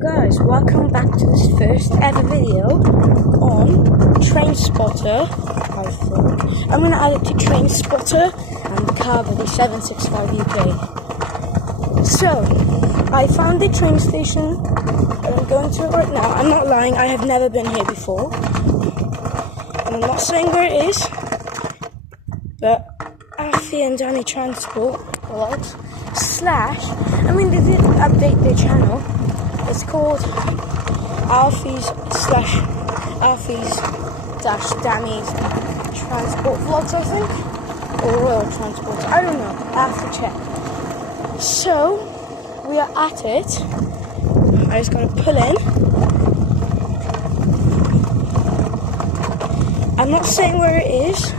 Guys, welcome back to this first ever video on Train Spotter. I think I'm going to add it to Train Spotter and the Cardiff 765 UK. So, I found the train station and I'm going to it right now. I'm not lying, I have never been here before. And I'm not saying where it is, but Alfie and Danny Transport vlogs / they did update their channel. It's called Alfie's Danny's Transport Vlogs, I think, or Royal Transport. I don't know. I have to check. So we are at it. I'm just gonna pull in. I'm not saying where it is.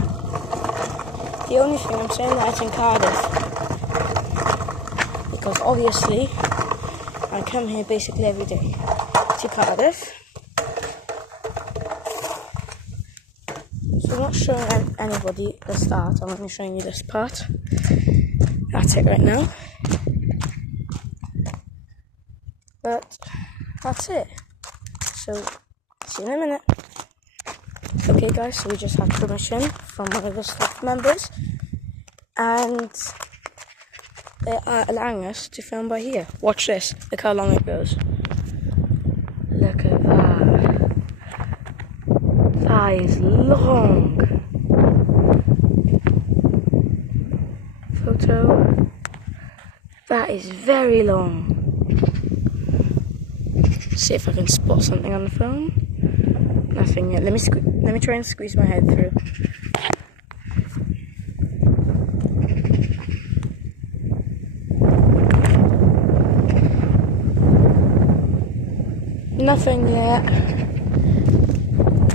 The only thing I'm saying that it's in Cardiff, because obviously I come here basically every day to Cardiff. So I'm not showing anybody the start, I'm only showing you this part. That's it right now. But that's it. So see you in a minute. Okay guys, so we just had permission from one of the staff members and they are allowing us to film by here. Watch this. Look how long it goes. Look at that. That is long. Photo. That is very long. See if I can spot something on the phone. Nothing yet. Let me try and squeeze my head through. Nothing yet.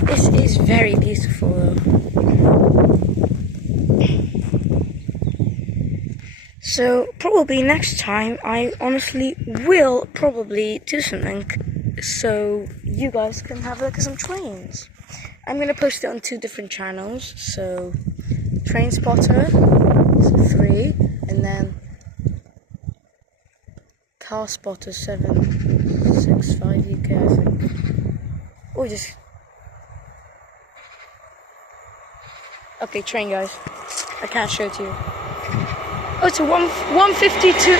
This is very beautiful though. So probably next time I honestly will probably do something so you guys can have a look at some trains. I'm going to post it on 2 different channels. So Train Spotter 3 and then Car Spotter 765 UK, I think. Or just... Okay, train guys. I can't show it to you. Oh, it's a 152 7.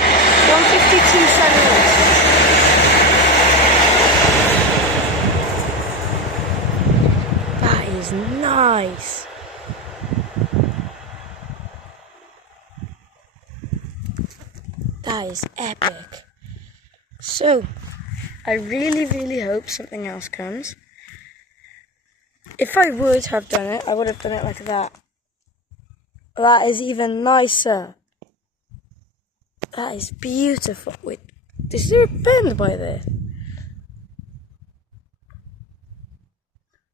That is nice. That is epic. So, I really hope something else comes. If I would have done it, I would have done it like that. That is even nicer. That is beautiful. Wait, is there a bend by there?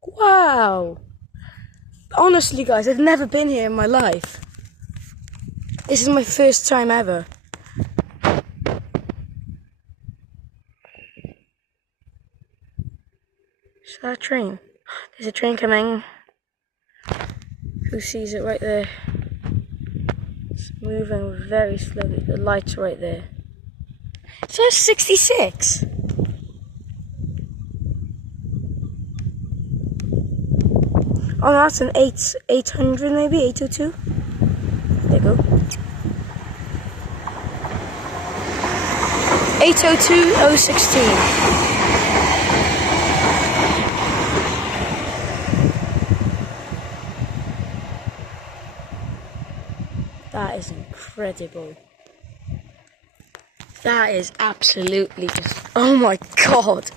Wow. Honestly, guys, I've never been here in my life. This is my first time ever. Is that a train? There's a train coming. Who sees it right there? It's moving very slowly. The light's right there. So that's 66. Oh, that's an 800 maybe, 802. There you go. 802-016. That is incredible. That is absolutely just... Oh my god.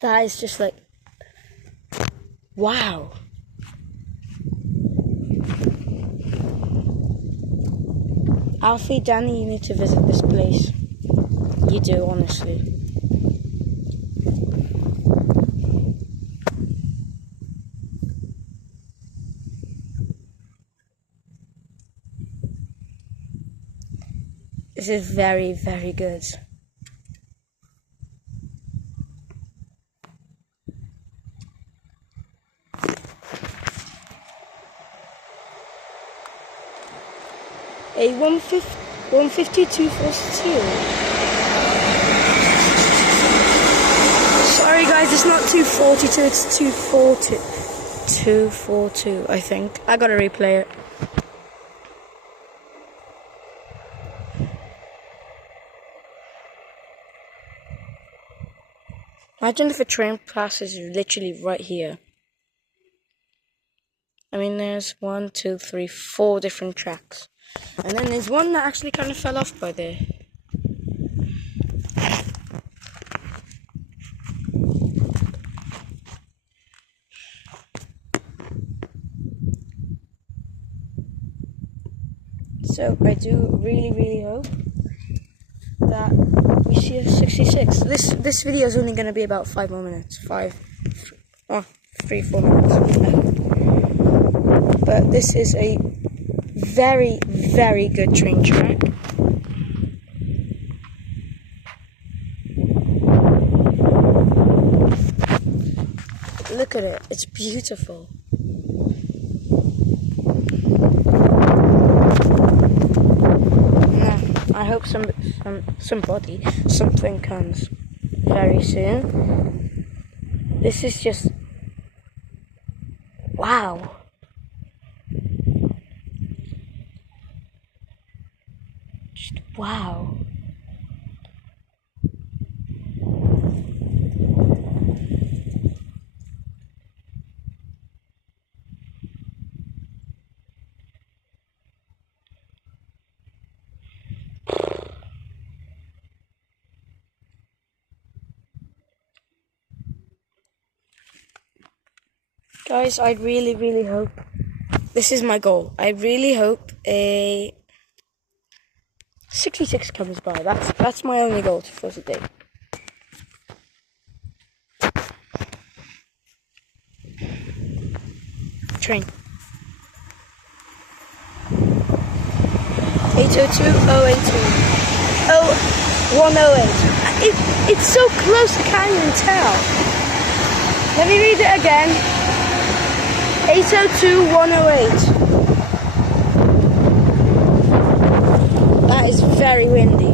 That is just like... Wow. Alfie, Danny, you need to visit this place. You do, honestly. This is very good. A 150 242. Sorry guys, it's not 242, it's 240. 242, I think. I gotta replay it. Imagine if a train passes literally right here. I mean, there's 1, 2, 3, 4 different tracks. And then there's one that actually kind of fell off by there. So I do really hope that we see a 66. This video is only going to be about 5 more minutes. 3, 4 minutes. But this is a very good train track. Look at it, it's beautiful. I hope something comes very soon. This is just wow. Just wow. Guys, I really hope, this is my goal, I really hope a 66 comes by. That's my only goal for today. Train. 802, 082. 108. It's so close I can't even tell. Let me read it again. 802, 108. That is very windy.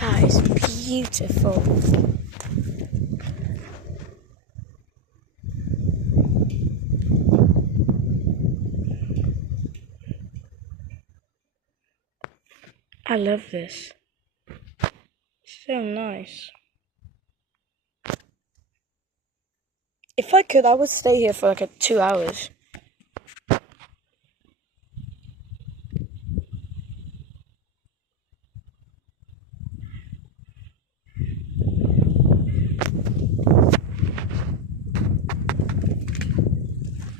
That is beautiful. I love this. So nice. If I could, I would stay here for like 2 hours.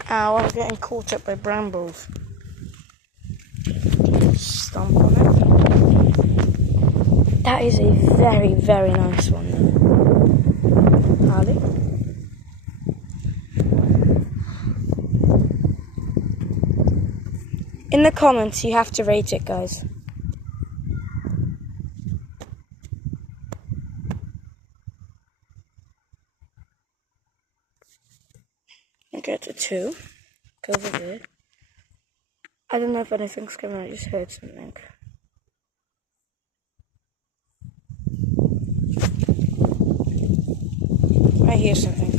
Ow, I'm getting caught up by brambles. Stomp on it. That is a very nice one. Harley. In the comments, you have to rate it, guys. I get a 2. Go over there. I don't know if anything's coming. I just heard something. I hear something.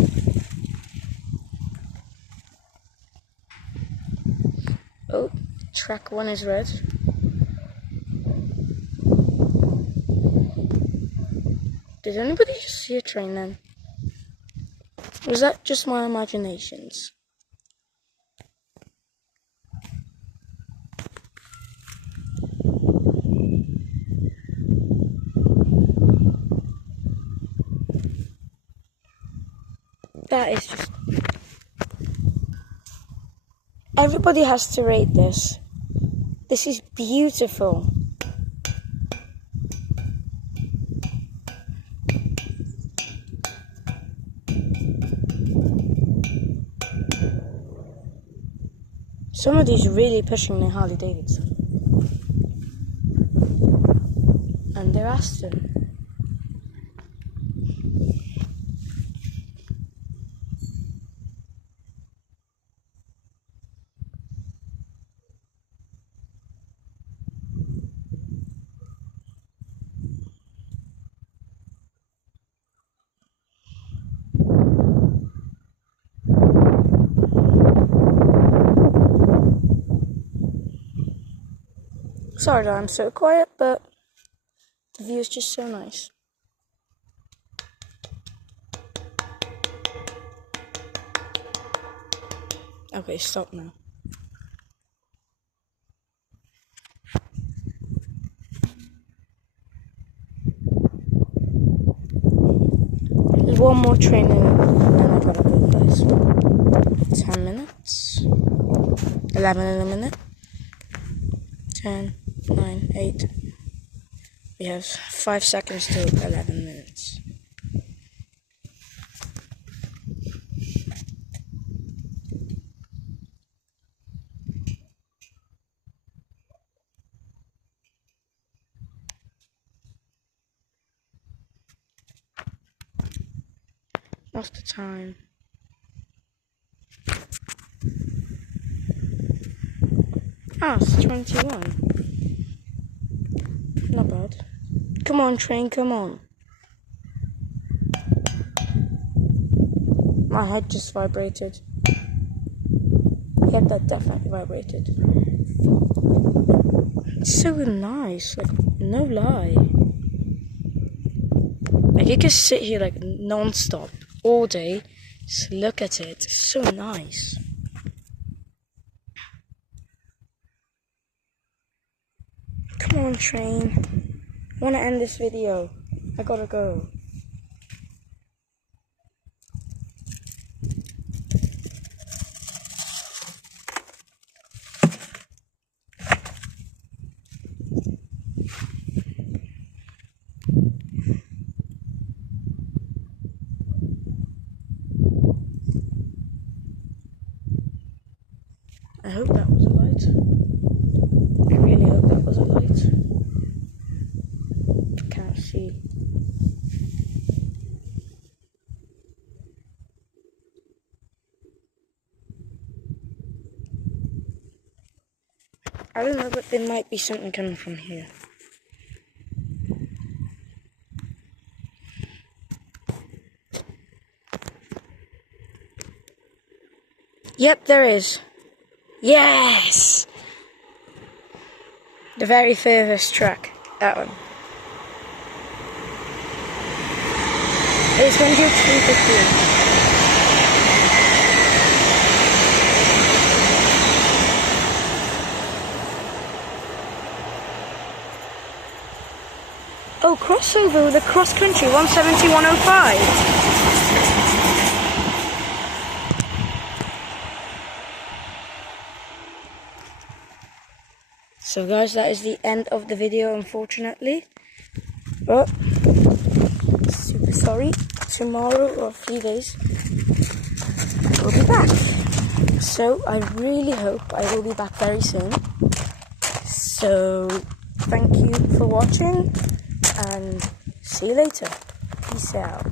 Oh, track 1 is red. Did anybody just see a train then? Was that just my imaginations? That is just... Everybody has to rate this. This is beautiful. Somebody's really pushing their Harley Davidson. And they're Aston. Sorry that I'm so quiet, but the view is just so nice. Okay, stop now. There's one more train and I gotta go, guys. 10 minutes. 11 in a minute. 10, 9, 8. We have 5 seconds till 11 minutes. What's the time? Ah, it's 21. Not bad. Come on, train, come on. My head just vibrated. Yeah, that definitely vibrated. It's so nice, like, no lie. Like, you can sit here, like, non-stop, all day, just look at it. It's so nice. Come on, train. I want to end this video. I gotta go. I hope that was a light. I really hope that was a light. I can't see. I don't know, but there might be something coming from here. Yep, there is. Yes! The very furthest track. That one. It's going to do 3:15. Oh, crossover with a cross country, 170, 105. So guys, that is the end of the video, unfortunately. But, super sorry. Tomorrow or a few days, we'll be back. So, I really hope I will be back very soon. So, thank you for watching, and see you later. Peace out.